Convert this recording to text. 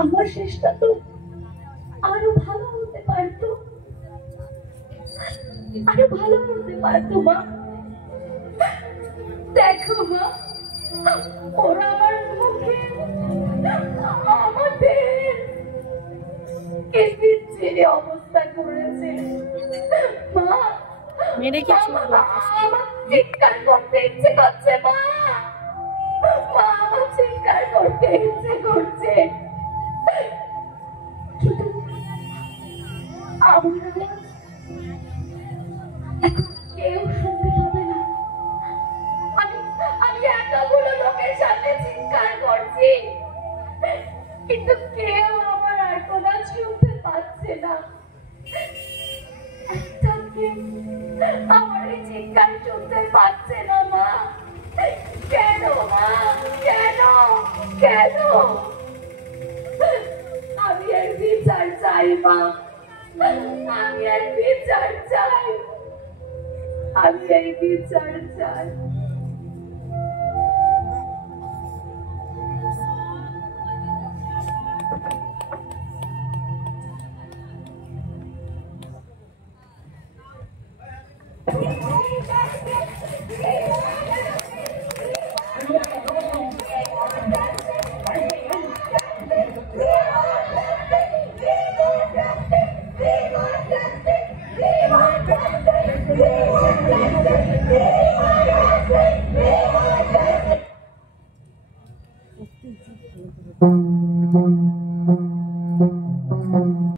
আমার শেষটা তো আরো ভালো হতে পারতো, আরো ভালো হতে পারতো মা। দেখো মা, ওরা আমার মুখে আমাদের কি বিচ্ছিরি অবস্থা করেছে মা। মেরে কিছু আমার চিৎকার করতে ইচ্ছে করছে মা, মা আমার চিৎকার করতে ইচ্ছে করছে, কিন্তু আমার আওয়াজ এখন কেউ শুনতে পাবে না। আমি আমি এতগুলো লোকের সামনে চিৎকার করছি, কিন্তু কেউ আমার আর্তনাদ শুনতে পাচ্ছে না। আমার এই চিৎকার শুনতে পাচ্ছে না মা। কেন মা, কেন কেন? আমি এর বিচার চাই মা, আমি এর বিচার চাই, আমি এই বিচার চাই।